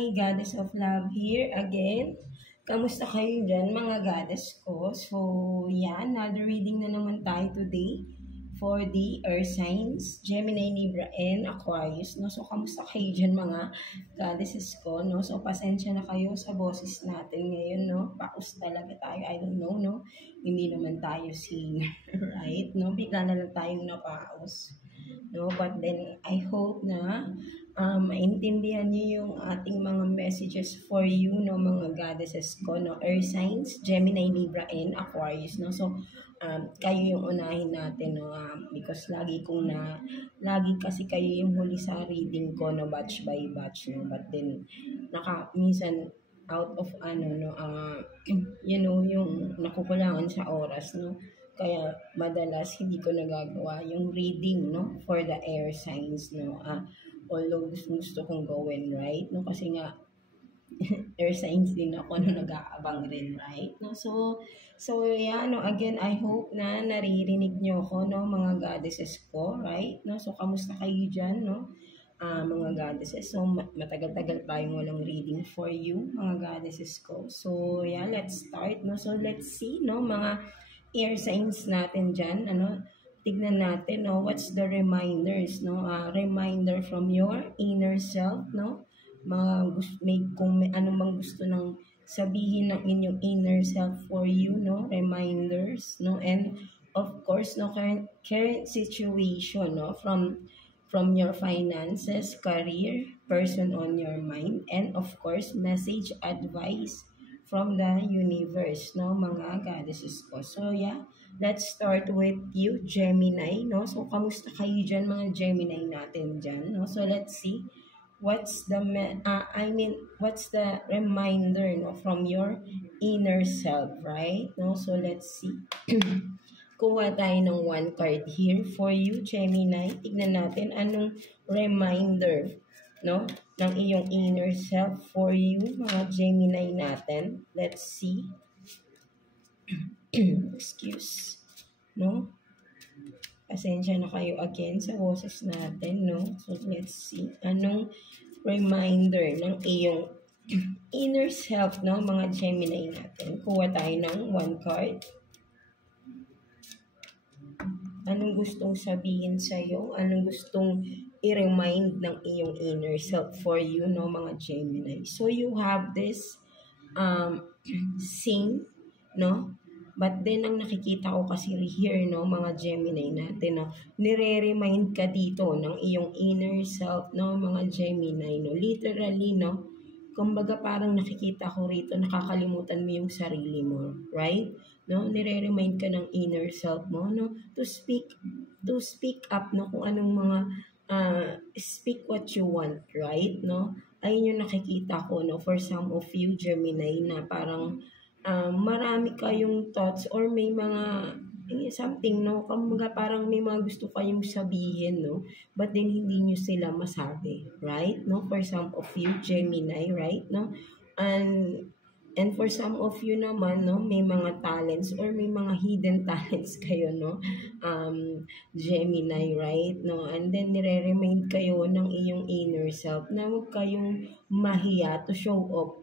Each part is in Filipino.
Hi, Goddess of Love here again. Kamusta kayo dyan, mga goddess ko? So, yan, another reading na naman tayo today for the Earth Signs, Gemini, Libra, and Aquarius. No? So, kamusta kayo dyan, mga goddesses ko? No? So, pasensya na kayo sa boses natin ngayon. No? Paus talaga tayo. I don't know, no? Hindi naman tayo singer, right? No? Bigla na lang tayong napaus. No, but then I hope na maintindihan niyo yung ating mga messages for you, no, mga goddesses ko, no, Earth Signs, Gemini, Libra, and Aquarius, no. So kayo yung unahin natin, no, because lagi kasi kayo yung huli sa reading ko, no, batch by batch, no, but then minsan out of you know, yung nakukulangan sa oras, no. Kaya madalas hindi ko nagagawa yung reading, no, for the air signs, no. Although gusto kong gawin, right? No, kasi nga air signs din ako no, nag-aabang rin, right? No, so yeah, no, again, I hope na naririnig niyo ako, no, mga goddesses ko, right? No, so kamusta kayo diyan, no? Mga goddesses. So, matagal-tagal tayong walang reading for you, mga goddesses ko. So, yeah, let's start, no? So, let's see, no, mga air signs natin dyan, tignan natin, no, what's the reminders, no, reminder from your inner self, no, kung may anumang gusto ng sabihin ng inyong inner self for you, no, reminders, no, and of course, no, current situation, no, from your finances, career, person on your mind, and of course, message, advice, from the universe, no, mga goddesses ko. So, yeah, let's start with you, Gemini, no? So, kamusta kayo dyan, mga Gemini natin dyan, no? So, let's see, what's the reminder, no, from your inner self, right? No? So, let's see. Kuha tayo ng one card here for you, Gemini. Tignan natin anong reminder, no, ng iyong inner self for you, mga Gemini natin. Let's see. Excuse, no? Pasensya na kayo again sa boses natin, no? So, let's see. Anong reminder ng iyong inner self, no, mga Gemini natin. Kuha tayo ng one card. Anong gustong sabihin sa'yo? Anong gustong i-remind ng iyong inner self for you, no, mga Gemini? So, you have this scene, no? But then, ang nakikita ko kasi here, no, mga Gemini natin, no, nire-remind ka dito ng iyong inner self, no, mga Gemini, no? Literally, no? Kumbaga parang nakikita ko rito, nakakalimutan mo yung sarili mo, right? No, nire-remind ka ng inner self mo, no, to speak up, no, kung anong mga speak what you want, right? No, ayun yung nakikita ko, no, for some of you Gemini, na parang marami kayong thoughts or may mga something, no, kumbaga parang may mga gusto kayong sabihin, no, but then hindi nyo sila masabi, right? No, for some of you Gemini, right? No, and for some of you naman, no, may mga talents or may mga hidden talents kayo, no, Gemini, right? No, and then nire-remind kayo ng iyong inner self na huwag kayong mahiya to show off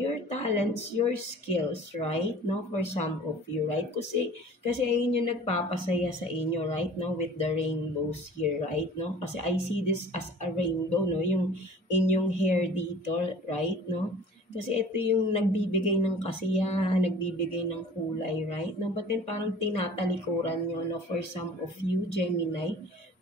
your talents, your skills, right? No, for some of you, right? Kasi ayun yung nagpapasaya sa inyo, right? No, with the rainbows here, right? No, kasi I see this as a rainbow, no, yung inyong hair dito, right? No, kasi ito yung nagbibigay ng kasiyahan, nagbibigay ng kulay, right? No, but then parang tinatalikuran nyo, no, for some of you Gemini,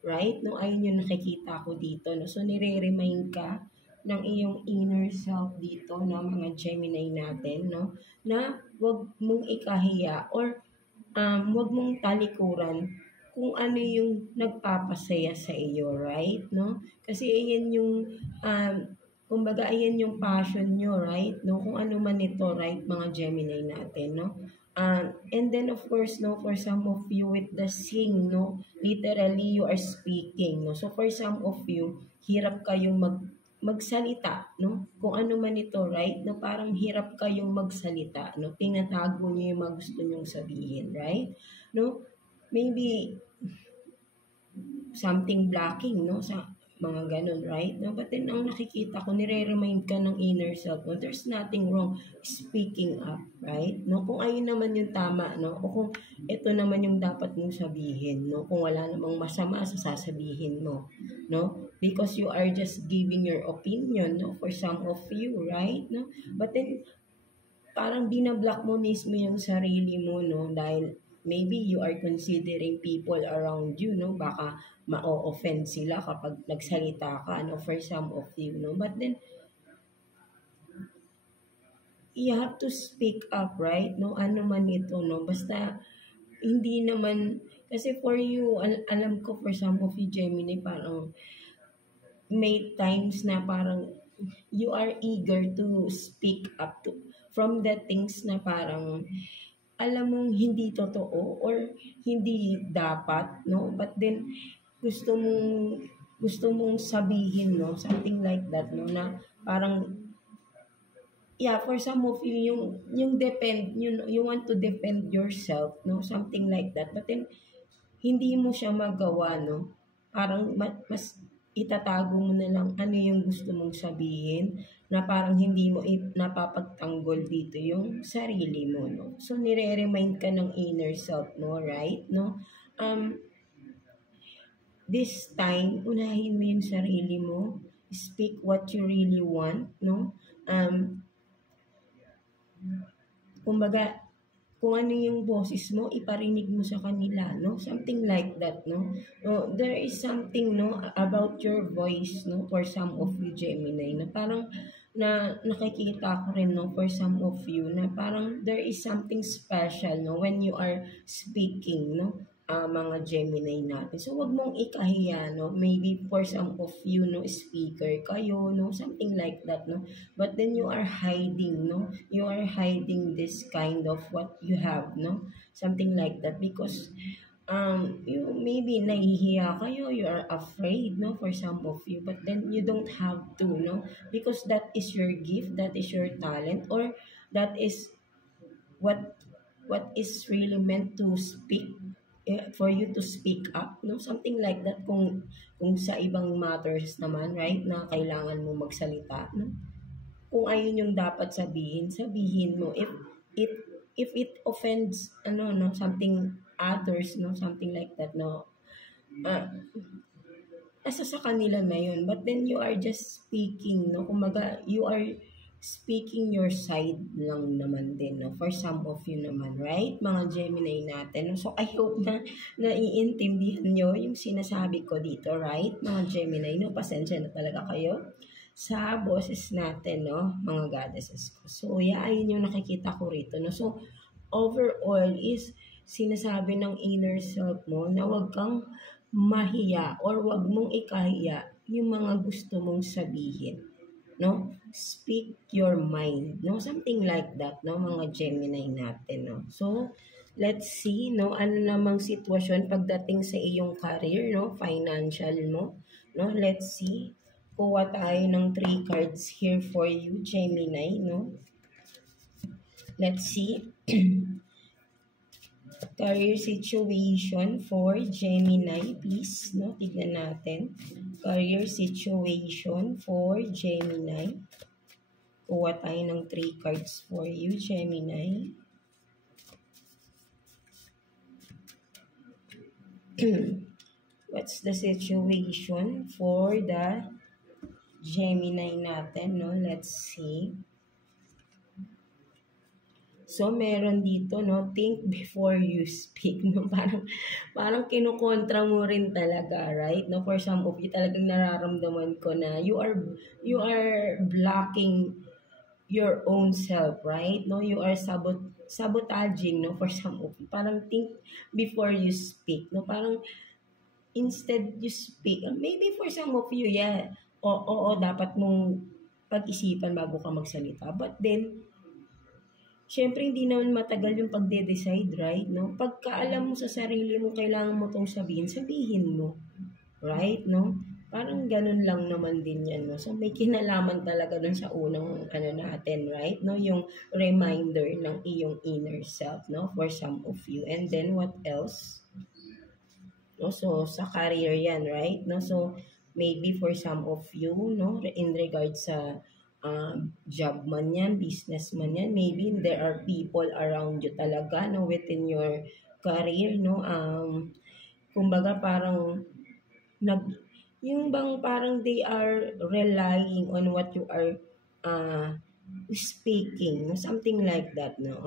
right? No, ayun yung nakikita ko dito, no. So, nire-remind ka ng iyong inner self dito, no, mga Gemini natin, no, na wag mong ikahiya or wag mong talikuran kung ano yung nagpapasaya sa iyo, right? No, kasi ayan yung kumbaga ayan yung passion nyo, right? No, kung ano man ito, right, mga Gemini natin, no. And then of course, no, for some of you with the sing, no, literally you are speaking, no. So for some of you, hirap kayong magsalita, no? Kung ano man ito, right? No, parang hirap kayong magsalita, no? Tinatago niyo yung mga gusto niyong sabihin, right? No? Maybe something blocking, no? mga ganun, right? No? But then, ang nakikita ko, nire-remind ka ng inner self mo, there's nothing wrong speaking up, right? No? Kung ayun naman yung tama, no? O kung ito naman yung dapat mong sabihin, no? Kung wala namang masama sa sasabihin mo, no? Because you are just giving your opinion, no? For some of you, right? No? But then, parang binablock mo mismo yung sarili mo, no? Dahil maybe you are considering people around you, no? Baka ma-offend sila kapag nagsalita ka, no? For some of you, no? But then, you have to speak up, right? No? Ano man ito, no? Basta, hindi naman, kasi for you, alam ko for some of you, Gemini, parang may times na parang you are eager to speak up to from the things na parang alam mong hindi totoo or hindi dapat, no? But then gusto mong gusto mong sabihin, no? Something like that, no? Na parang yeah, for some of you yung depend you want to defend yourself, no? Something like that. But then hindi mo siya magawa, no? Parang mas itatago mo na lang ano yung gusto mong sabihin na parang hindi mo napapagtanggol dito yung sarili mo, no? So, nire-remind ka ng inner self mo, right? No? This time, unahin mo yung sarili mo. Speak what you really want, no? Kumbaga, kung ano yung boses mo, iparinig mo sa kanila, no? Something like that, no? No, there is something, no, about your voice, no, for some of you, Gemini, na parang na nakikita ko rin, no, for some of you, na parang there is something special, no, when you are speaking, no, mga Gemini natin. So, wag mong ikahiya, no? Maybe for some of you, no, speaker kayo, no? Something like that, no? But then you are hiding, no? You are hiding this kind of what you have, no? Something like that because you maybe nahihiya kayo, you are afraid, no, for some of you, but then you don't have to, no? Because that is your gift, that is your talent, or that is what is really meant to speak for you to speak up, no, something like that. Kung sa ibang matters naman, right, na kailangan mo magsalita, no, kung ayun yung dapat sabihin mo. If it offends ano, no, something others, no, something like that, no, uh, nasa sa kanila na yun. But then you are just speaking, no, kumaga you are speaking your side lang naman din, no, for some of you naman, right, mga Gemini natin. So I hope na naiintindihan nyo yung sinasabi ko dito, right, mga Gemini, no? Pasensya na talaga kayo sa boses natin, no, mga goddesses ko. So yeah, ayun yung nakikita ko rito, no. So overall is sinasabi ng inner self mo na wag kang mahiya or wag mong ikahiya yung mga gusto mong sabihin, no? Speak your mind, no? Something like that, no, mga Gemini natin, no? So, let's see, no, ano namang sitwasyon pagdating sa iyong career, no, financial mo, no? Let's see. Kuha tayo ng 3 cards here for you, Gemini, no? Let's see. Career situation for Gemini, please, no? Tignan natin. Career situation for Gemini. Kuha tayo ng 3 cards for you, Gemini. What's the situation for the Gemini natin, no? Let's see. So, meron dito, no, think before you speak, no, parang kinukontra mo rin talaga, right, no, for some of you talagang nararamdaman ko na you are blocking your own self, right, no, you are sabotaging, no, for some of you, parang think before you speak, no, parang instead you speak, maybe for some of you, yeah, oo, dapat mong pag-isipan bago ka magsalita, but then syempre, hindi naman matagal yung pagde-decide, right? No? Pagka alam mo sa sarili mo, kailangan mo itong sabihin mo. Right? No? Parang ganun lang naman din yan. No? So, may kinalaman talaga dun sa unang natin, right? No? Yung reminder ng iyong inner self, no? For some of you. And then, what else? No? So, sa career yan, right? No? So, maybe for some of you, no, in regards sa job man yan, business man yan, maybe there are people around you talaga, no, within your career, no, kumbaga parang nag yung bang parang they are relying on what you are uh, speaking, no? Something like that, no?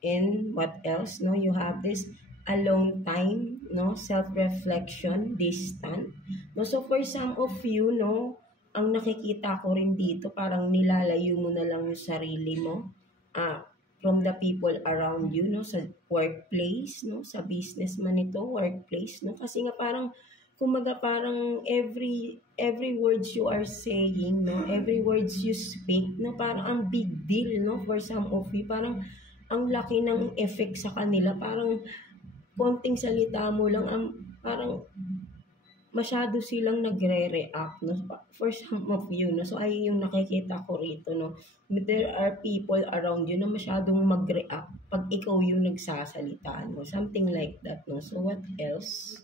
And what else, no? You have this alone time, no? Self-reflection, distant. No? So for some of you, no, ang nakikita ko rin dito, parang nilalayo mo na lang yung sarili mo uh, from the people around you, no? Sa workplace, no? Sa business man ito, workplace, no? Kasi nga parang kumbaga parang every words you are saying, no, every words you speak, no, parang ang big deal, no, for some of you, parang ang laki ng effect sa kanila, parang konting salita mo lang, parang masyado silang nagre-react, no, for some of you, no, so ay yung nakikita ko rito, no, there are people around you na masyadong mag-react pag ikaw yung nagsasalita, no, something like that, no, so what else?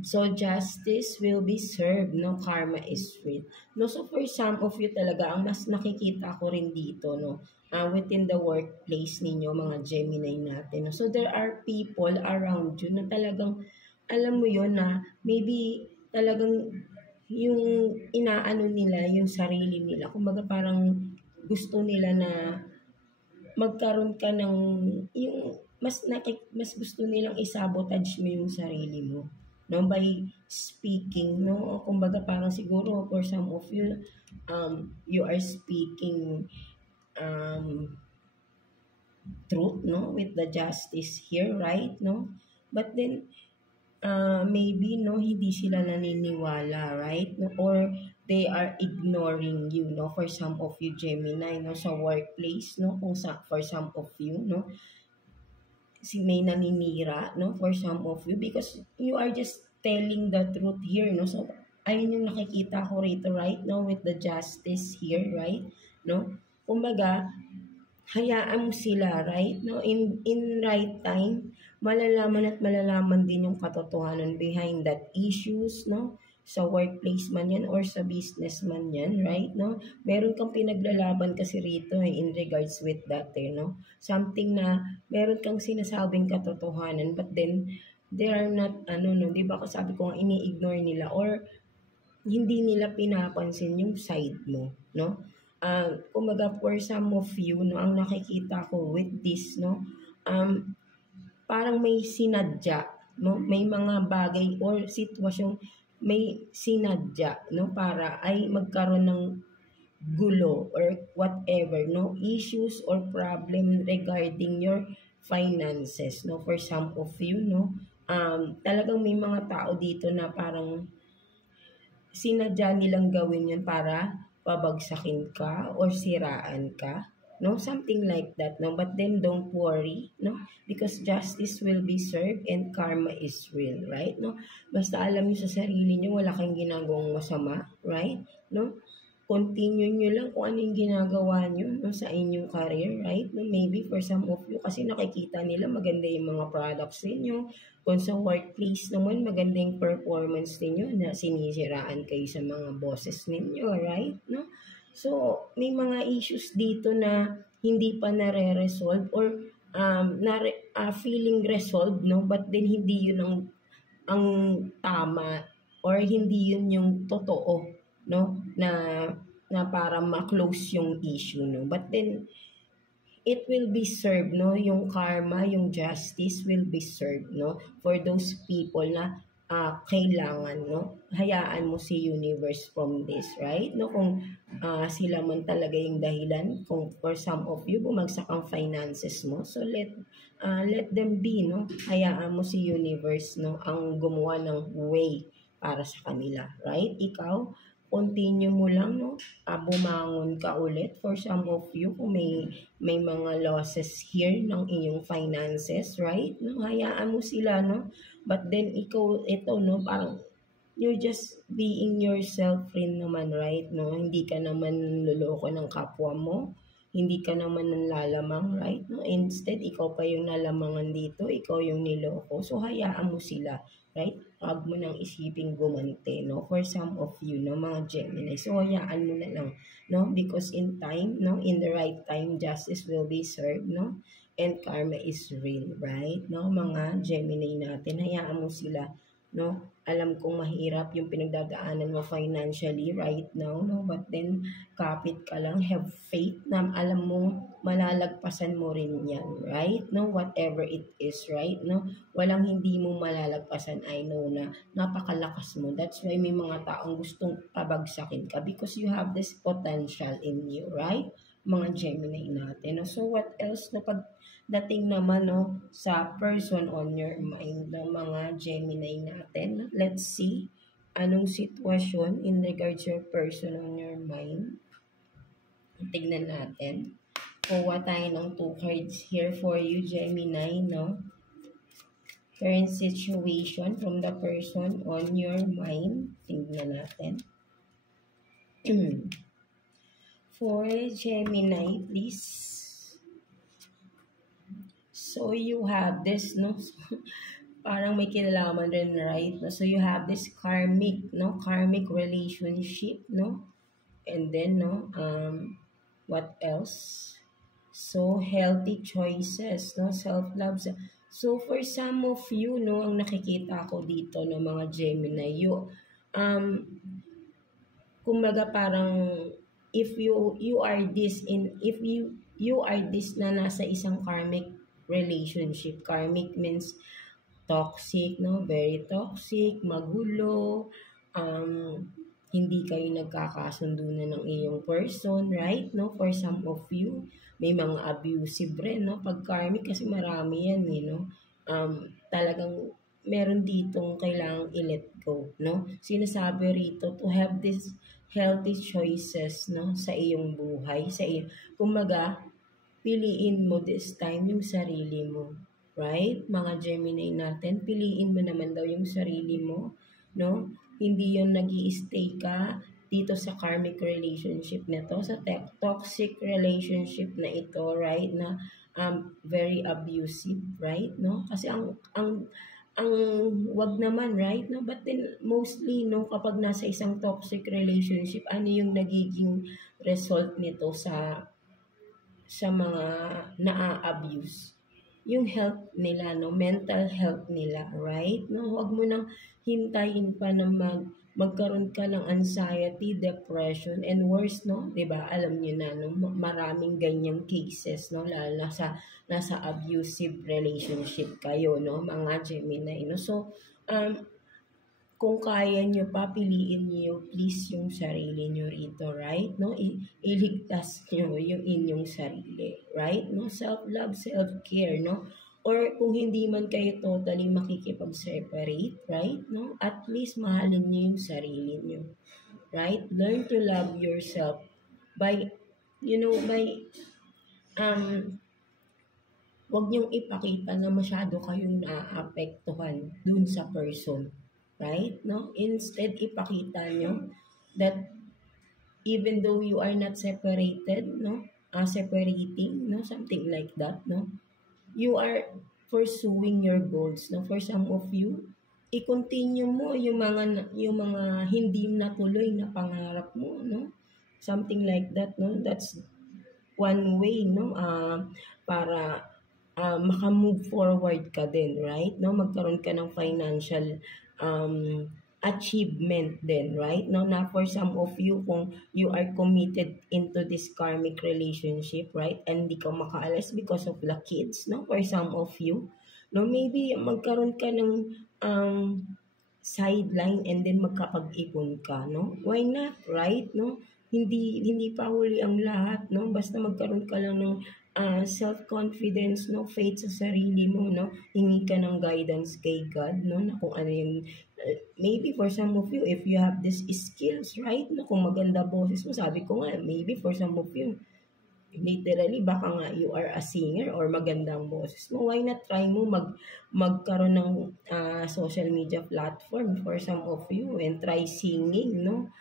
So, justice will be served, no? Karma is real. No, so for some of you talaga, ang mas nakikita ko rin dito, no? Within the workplace ninyo, mga Gemini natin. No? So, there are people around you na talagang, alam mo yon na maybe talagang yung inaano nila, yung sarili nila. Kumbaga parang gusto nila na magkaroon ka ng, yung mas gusto nilang isabotage mo yung sarili mo, no, by speaking, no, kumbaga parang siguro for some of you you are speaking truth, no, with the justice here, right, no, but then maybe, no, hindi sila naniniwala, right, no, or they are ignoring you, no, for some of you Gemini, no, sa workplace, no, for some of you, no, may naninira, no, for some of you, because you are just telling the truth here, no, so ayun yung nakikita ko rito, right, no, with the justice here, right, no, kumbaga hayaan mo sila, right, no, in right time malalaman din yung katotohanan behind that issues, no, sa workplace man yan or sa business man yan, right, no, meron kang pinaglalaban kasi rito in regards with that, no, something na meron kang sinasabing katotohanan but then they are not, no, di ba sabi ko nga ini-ignore nila or hindi nila pinapansin yung side mo, no, kumbaga for some of you, no, ang nakikita ko with this, no, parang may sinadya, no, may mga bagay or sitwasyon may sinadya, no, para ay magkaroon ng gulo or whatever, no, issues or problem regarding your finances, no, for some of you, no, talagang may mga tao dito na parang sinadya nilang gawin yun para pabagsakin ka or siraan ka, no, something like that, no, but then don't worry, no, because justice will be served and karma is real, right, no, basta alam niyo sa sarili niyo wala kang ginagawang masama, right, no, continue nyo lang kung ano yung ginagawa nyo, no, sa inyong career, right, no, maybe for some of you kasi nakikita nila maganda yung mga products ninyo, kung sa workplace naman maganda yung performance ninyo na sinisiraan kayo sa mga bosses ninyo, right, no, so may mga issues dito na hindi pa nare-resolve or feeling resolved, no, but then hindi yun ang tama or hindi yun yung totoo, no, na para ma-close yung issue, no, but then it will be served, no, yung karma, yung justice will be served, no, for those people na kailangan, no, hayaan mo si universe from this, right, no, kung sila man talaga yung dahilan, kung for some of you bumagsak ang finances mo, so let them be, no, hayaan mo si universe, no, ang gumawa ng way para sa kanila, right, ikaw continue mo lang, no, bumangon ka ulit for some of you kung may mga losses here ng iyong finances, right, no, hayaan mo sila, no, but then ikaw ito, no, parang you're just being yourself rin naman, right, no, hindi ka naman luloko ng kapwa mo, hindi ka naman nanlalamang, right, no, instead ikaw pa yung nalamangan dito, ikaw yung niloko, so hayaan mo sila, right? Huwag mo nang isiping gumante, no? For some of you, no, mga Gemini. So, hayaan mo na lang, no? Because in time, no, in the right time, justice will be served, no? And karma is real, right? No, mga Gemini natin, hayaan mo sila, no? Alam kong mahirap yung pinagdadaanan mo financially right now, no? But then, kapit ka lang, have faith na alam mo malalagpasan mo rin yan, right? No, whatever it is, right? No, walang hindi mo malalagpasan. I know na napakalakas mo. That's why may mga taong gustong pabagsakin ka because you have this potential in you, right? Mga Gemini natin. No? So, what else na pagdating naman no, sa person on your mind ng mga Gemini natin? Let's see anong sitwasyon in regards to your person on your mind. Tignan natin. Kuha tayo ng 2 cards here for you, Gemini, no? Current situation from the person on your mind. Tignan natin. For Gemini, please. So, you have this, no? Parang may kinalaman rin, right? So, you have this karmic, no? Karmic relationship, no? And then, no? What else? So, healthy choices, no? Self-love. So, for some of you, no, ang nakikita ko dito ng mga Gemini, kumbaga parang, if you are this na nasa isang karmic relationship. Karmic means toxic, no? Very toxic, magulo, hindi kayo nagkakasundo na ng iyong person, right? No? For some of you, may mga abusive rin, no? Pag karmic, kasi marami yan, no? Talagang meron ditong kailangang i-let go, no? Sinasabi rito to have this healthy choices, no? Sa iyong buhay, sa iyong, kumbaga, piliin mo this time yung sarili mo, right? Mga Gemini natin, piliin mo naman daw yung sarili mo, no? Hindi yung nag-i-stay ka dito sa karmic relationship na to, sa toxic relationship na ito, right? Na very abusive, right? No? Kasi ang wag naman, right? No? But then mostly, no, kapag nasa isang toxic relationship, ano yung nagiging result nito sa mga na-abuse? Yung health nila, no? Mental health nila, right? No? Huwag mo nang hintayin pa na magkaroon ka ng anxiety, depression, and worse, no? 'Di ba? Alam niyo na, no? Maraming ganyang cases, no? Lalo na nasa abusive relationship kayo, no? Mga Gemini, no? So, kung kaya nyo pa, piliin nyo please yung sarili nyo rito, right? No? Iligtas nyo yung inyong sarili, right? No? Self-love, self-care, no? Or kung hindi man kayo totally makikipag-separate, right? No? At least mahalin nyo yung sarili nyo, right? Learn to love yourself by, wag niyong ipakita na masyado kayong naapektuhan dun sa person. Right? No? Instead, ipakita nyo that even though you are not separated, no? Separating, no? Something like that, no? You are pursuing your goals, no? For some of you, i-continue mo yung mga hindi natuloy na pangarap mo, no? Something like that, no? That's one way, no? Para maka-move forward ka din, right? No? Magkaroon ka ng financial achievement din, right? No, na for some of you, kung you are committed into this karmic relationship, right? And hindi ka makaalis because of the kids, no? For some of you, no, maybe magkaroon ka ng sideline and then magkapag-ipon ka, no? Why not, right? No? Hindi pa huli ang lahat, no? Basta magkaroon ka lang ng self-confidence, no? Faith sa sarili mo, no? Hingi ka ng guidance kay God, no? Na kung ano yung, maybe for some of you, if you have these skills, right? No? Kung maganda boses mo, sabi ko nga, maybe for some of you, literally, baka nga you are a singer or magandang boses mo. Why not try mo magkaroon ng social media platform for some of you and try singing, no?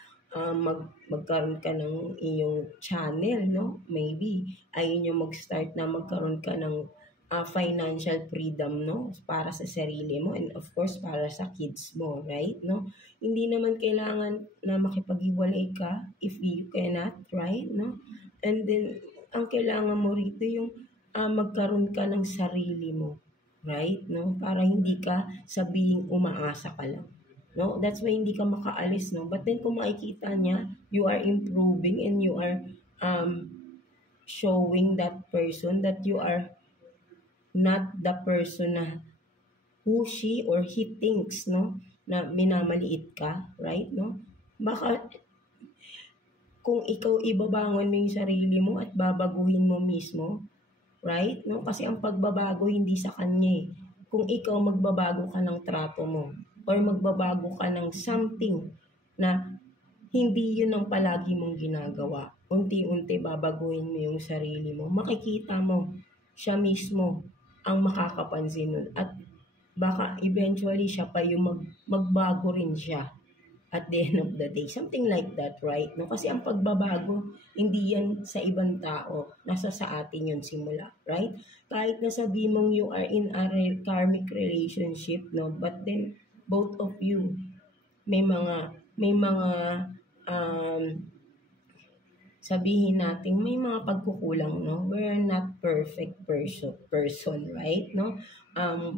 Magkaroon ka ng iyong channel, no? Maybe, ayun yung mag-start na magkaroon ka ng financial freedom, no? Para sa sarili mo and of course para sa kids mo, right? No? Hindi naman kailangan na makipag-iwalay ka if you cannot, right? No? And then ang kailangan mo rito yung magkaroon ka ng sarili mo, right? No? Para hindi ka sabihing umaasa ka lang. No? That's why hindi ka makaalis, no? But then kung makikita niya, you are improving and you are showing that person that you are not the person na who she or he thinks, no, na minamaliit ka, right, no? Baka kung ikaw ibabangon mo yung sarili mo at babaguhin mo mismo, right, no? Kasi ang pagbabago hindi sa kanya eh. Kung ikaw magbabago ka ng trato mo or magbabago ka ng something na hindi yun ang palagi mong ginagawa, unti-unti babaguhin mo yung sarili mo, makikita mo siya mismo ang makakapansin nun. At baka eventually siya pa yung magbago rin siya at the end of the day. Something like that, right? No? Kasi ang pagbabago, hindi yan sa ibang tao. Nasa sa atin yun simula, right? Kahit nasabi mong you are in a karmic relationship, no? But then, both of you, may mga sabihin natin may mga pagkukulang, no? We're not perfect person, right? No?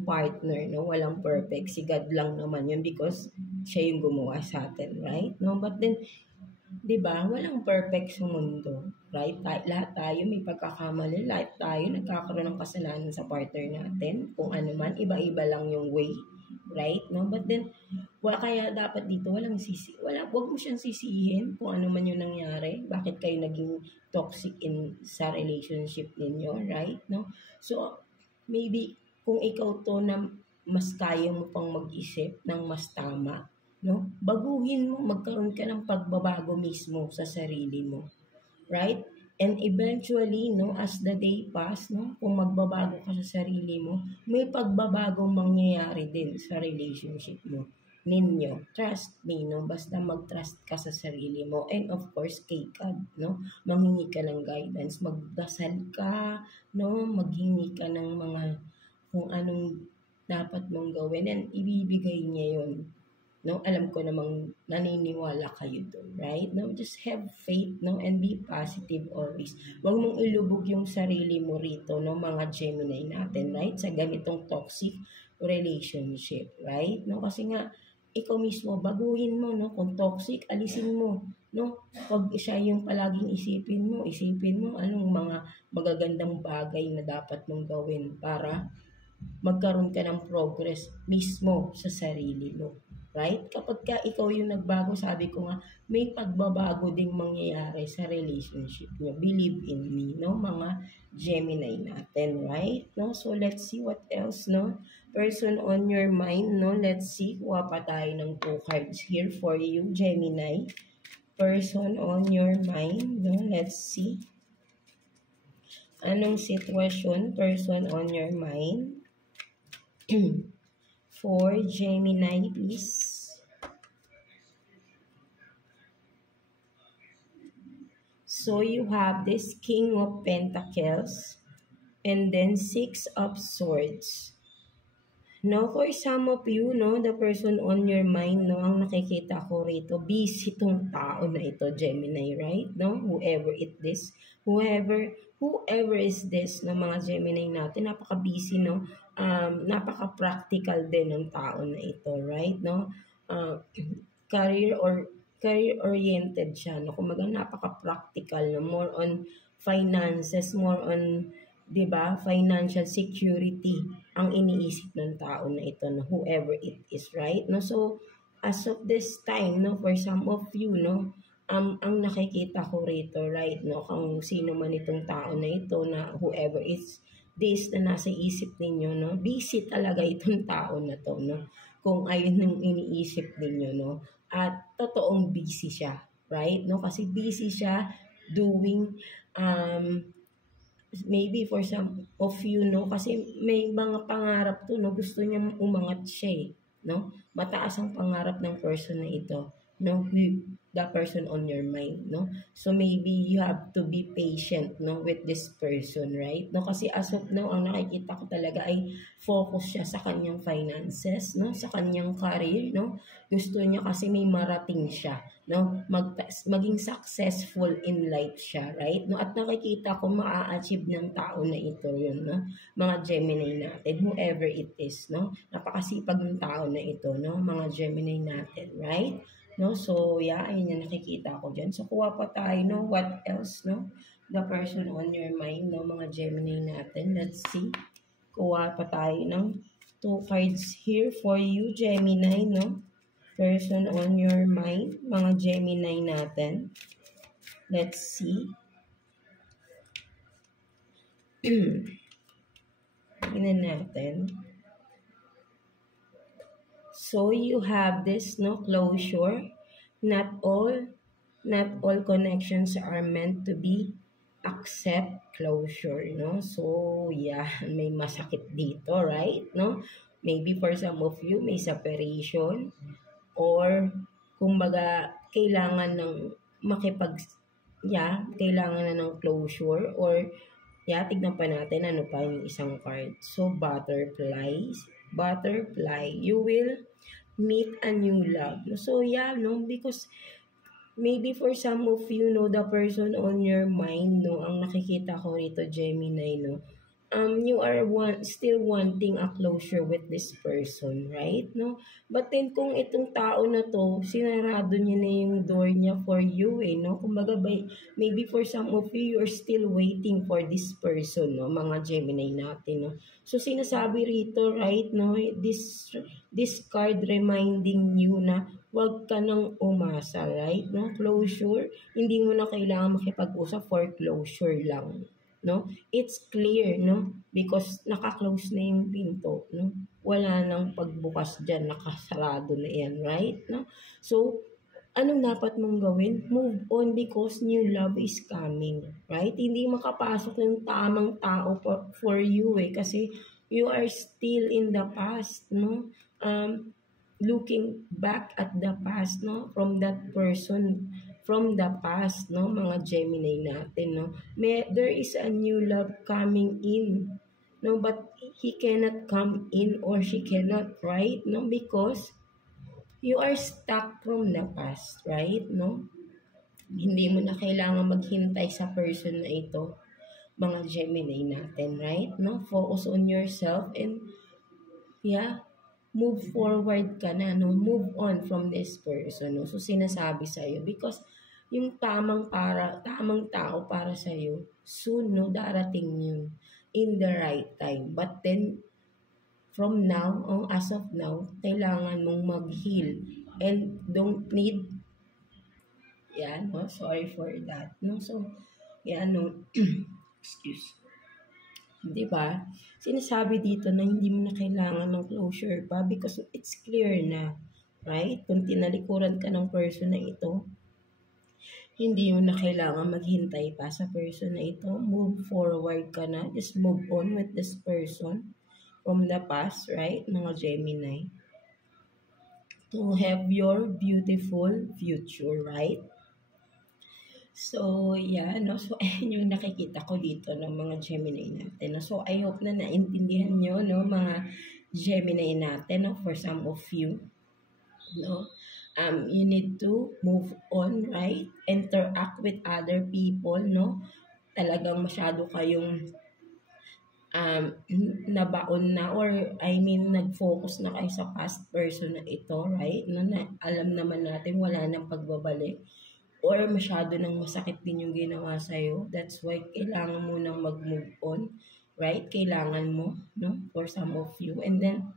Partner, no? Walang perfect. Si God lang naman yun because siya yung gumawa sa atin, right? No? But then, di ba, walang perfect sa mundo, right? Lahat tayo may pagkakamali, lahat tayo nagkakaroon ng kasalanan sa partner natin. Kung ano man, iba-iba lang yung way, right? No? But then, kaya dapat dito wag mo siyang sisihin kung ano man yung nangyari, bakit kayo naging toxic sa relationship ninyo, right? No? So maybe kung ikaw to na mas kaya mo pang mag-isip ng mas tama, no? Baguhin mo, magkaroon ka ng pagbabago mismo sa sarili mo, right? And eventually, no, as the day pass, no, kung magbabago ka sa sarili mo, may pagbabagong mangyayari din sa relationship mo ninyo. Trust me, no? Basta mag-trust ka sa sarili mo. And of course, kay God, no? Manghingi ka ng guidance. Magdasal ka, no? Maghingi ka ng mga kung anong dapat mong gawin and ibibigay niya yun. No? Alam ko namang naniniwala kayo doon, right? No? Just have faith, no? And be positive always. Huwag mong ilubog yung sarili mo rito, no? Mga Gemini natin, right? Sa ganitong toxic relationship, right? No? Kasi nga, ikaw mismo, baguhin mo, no? Kung toxic, alisin mo, no? Pag siya yung palaging isipin mo anong mga magagandang bagay na dapat mong gawin para magkaroon ka ng progress mismo sa sarili mo. Right? Kapag ka ikaw yung nagbago, sabi ko nga, may pagbabago ding mangyayari sa relationship nyo. Believe in me, no? Mga Gemini natin, right? No? So, let's see what else, no? Person on your mind, no? Let's see. Kuha pa tayo ng 2 cards here for you, Gemini. Person on your mind, no? Let's see. Anong sitwasyon, person on your mind? For Gemini, please. So you have this King of Pentacles and then 6 of Swords. No, for some of you, no, the person on your mind, no, ang nakikita ko rito, busy tong tao na ito, Gemini, right? No, whoever is this, no, mga Gemini natin, napaka-busy, no, napaka-practical din ng tao na ito, right? No, career-oriented siya, no, kumbaga napaka-practical, no, more on finances, more on, diba, financial security ang iniisip ng tao na ito, no, whoever it is, right? No, so as of this time, no, for some of you, no, ang nakikita ko rito, right, no, kung sino man itong tao na ito, na whoever is this na nasa isip ninyo, no, busy talaga itong tao na to, no, kung ayun ang iniisip ninyo, no, at totoong busy siya, right, no, kasi busy siya doing maybe for some of you, no, kasi may mga pangarap to, no, gusto niya umangat siya, no, mataas ang pangarap ng person na ito, no, with the person on your mind, no? So maybe you have to be patient, no, with this person, right? No, kasi as of now, ang nakikita ko talaga ay focus siya sa kanyang finances, no, sa kanyang career, no? Gusto niya kasi may marating siya, no? Maging successful in life siya, right? No, at nakikita ko maa-achieve ng tao na ito yun, no? Mga Gemini natin, whoever it is, no? Napakasipag ng tao na ito, no? Mga Gemini natin, right? No, so yeah, ayun yung nakikita ko dyan. So kuha pa tayo, no, what else, no, the person on your mind, no, mga Gemini natin. Let's see, kuha pa tayo ng 2 cards here for you, Gemini, no, person on your mind, mga Gemini natin. Let's see. Tingnan natin. So you have this, no, closure. Not all connections are meant to be accept closure, no? So yeah, may masakit dito, right? No? Maybe for some of you may separation, or kumbaga kailangan ng kailangan na ng closure, or tignan pa natin ano pa yung isang card. So butterfly, you will meet a new love. So no, because maybe for some of you, no, the person on your mind, no, ang nakikita ko rito, Gemini, no, you are still wanting a closure with this person, right? No? But then kung itong tao na to, sinarado niya na yung door niya for you, no? Kumbaga, maybe for some of you, you're still waiting for this person, no? Mga Gemini natin, no? So, sinasabi rito, right, no? This card reminding you na wag ka nang umasa, right? No? Closure, hindi mo na kailangan makipag-usap for closure lang. No, it's clear, no, because naka-close na yung pinto, no, wala nang pagbukas dyan, nakasarado na yan, right? No, so anong dapat mong gawin? Move on, because new love is coming, right? Hindi makapasok yung tamang tao for you, kasi you are still in the past, no, looking back at the past, no, from that person from the past, no, mga Gemini natin, no. There is a new love coming in, no, but he cannot come in or she cannot, right? No, because you are stuck from the past, right? No, hindi mo na kailangan maghintay sa person na ito, mga Gemini natin, right? No, focus on yourself and move forward ka na, no? Move on from this person, no? So, sinasabi sa'yo, because yung tamang tao para sa'yo, soon, no, darating yun in the right time. But then, from now, as of now, kailangan mong mag-heal and don't need, no? Sorry for that, no? So, no? Excuse. Diba? Sinasabi dito na hindi mo na kailangan ng closure pa because it's clear na, right? Kung tinalikuran ka ng person na ito, hindi mo na kailangan maghintay pa sa person na ito. Move forward ka na. Just move on with this person from the past, right? Mga Gemini. To have your beautiful future, right? So, no? So, ayun yung nakikita ko dito ng mga Gemini natin. No? So, I hope na naintindihan nyo, no, mga Gemini natin, no, for some of you, no? You need to move on, right? Interact with other people, no? Talagang masyado kayong nabaon na, or nag-focus na kayo sa past person na ito, right? No, na alam naman natin wala nang pagbabalik. Or masyado nang masakit din yung ginawa sa'yo. That's why kailangan mo nang mag-move on, right? Kailangan mo, no? For some of you. And then,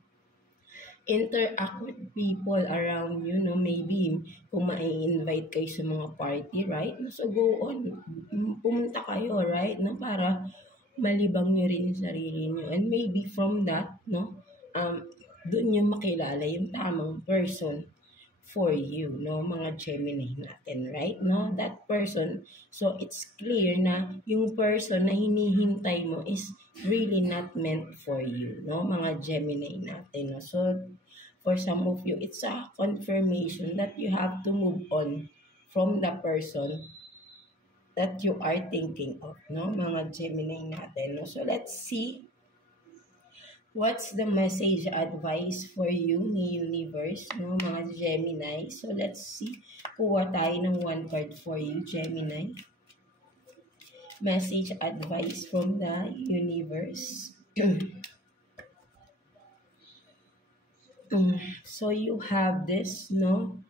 interact with people around you, no? Maybe, kung ma-invite kayo sa mga party, right? So, go on. Pumunta kayo, right? No? Para malibang nyo rin yung sarili nyo. And maybe from that, no? Doon nyo makilala yung tamang person for you, no, mga Gemini natin, right? No, that person, so it's clear na yung person na hinihintay mo is really not meant for you, no, mga Gemini natin, no. So for some of you, it's a confirmation that you have to move on from the person that you are thinking of, no? Mga Gemini natin, no? So, let's see what's the message advice for you ni Universe, no? Mga Gemini. So, let's see. Kuha tayo ng one card for you, Gemini. Message advice from the Universe. So, you have this, no?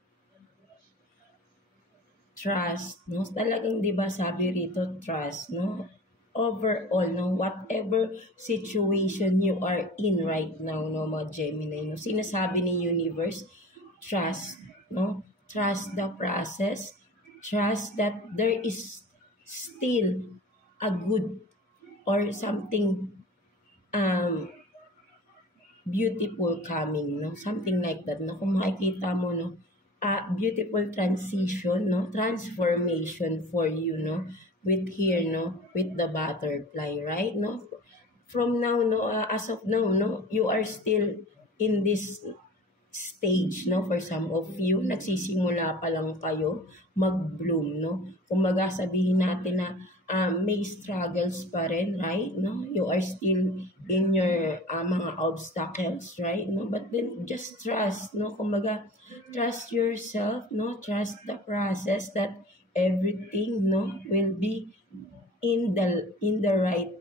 Trust, no? Talagang 'di ba sabi rito trust, no? Overall, no, whatever situation you are in right now, no, mga Gemini, no, sinasabi ni Universe, trust, no? Trust the process, trust that there is still a good or something beautiful coming, no? Something like that, no? Kung makikita mo, no, beautiful transition, no? Transformation for you, no? With here, no? With the butterfly, right? No? From now, no? As of now, no? You are still in this stage, no? For some of you, nagsisimula pa lang kayo mag-bloom, no? Kumbaga sabihin natin na may struggles pa rin, right? No? You are still in your mga obstacles, right? No? But then just trust, no? Kumbaga trust yourself, no? Trust the process that everything, no, will be in the right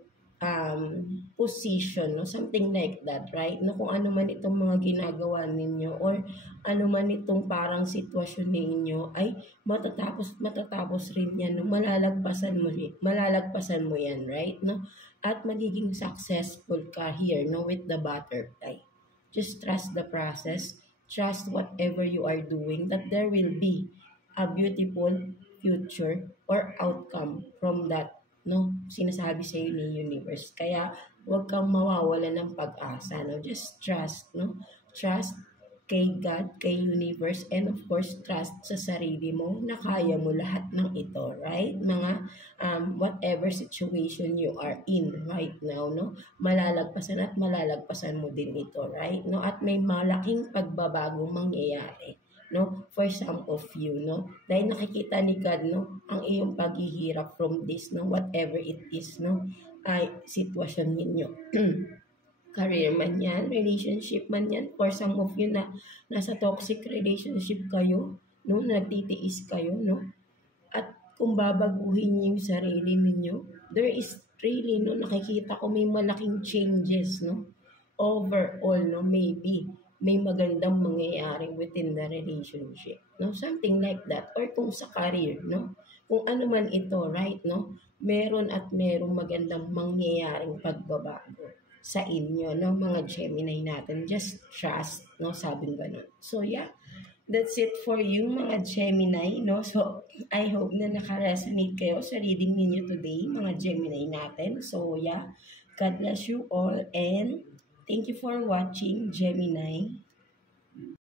position, no? Something like that, right? No, kung ano man itong mga ginagawa ninyo or ano man itong parang sitwasyon ninyo ay matatapos rin yan, no? Malalagpasan mo yan, right? No? At magiging successful ka here, no, with the butterfly. Just trust the process, trust whatever you are doing, that there will be a beautiful future or outcome from that, no, sinasabi sa iyo ni Universe. Kaya huwag kang mawawala ng pag-asa, no? Just trust, no? Trust kay God, kay Universe, and of course trust sa sarili mo na kaya mo lahat ng ito, right? Mga whatever situation you are in right now, no, malalagpasan at malalagpasan mo din ito, right? No, at may malaking pagbabagong mangyayari, no, for some of you, no, dahil nakikita ni God, no, ang iyong paghihirap from this, no, whatever it is, no, ay sitwasyon ninyo. Career man yan, relationship man yan, for some of you na nasa toxic relationship kayo, no, nagtitiis kayo, no, at kung babaguhin niyo yung sarili ninyo, there is really, no, nakikita ko may malaking changes, no, overall, no, maybe may magandang mangyayari within the relationship, no, something like that, or kung sa career, no, kung ano man ito, right, no, meron merong magandang mangyayaring pagbabago sa inyo, no, mga Gemini natin. Just trust, no, sabing ganun. So yeah, that's it for you, mga Gemini, no. So I hope na naka-resonate kayo sa reading ninyo today, mga Gemini natin. So yeah, God bless you all and thank you for watching, Gemini.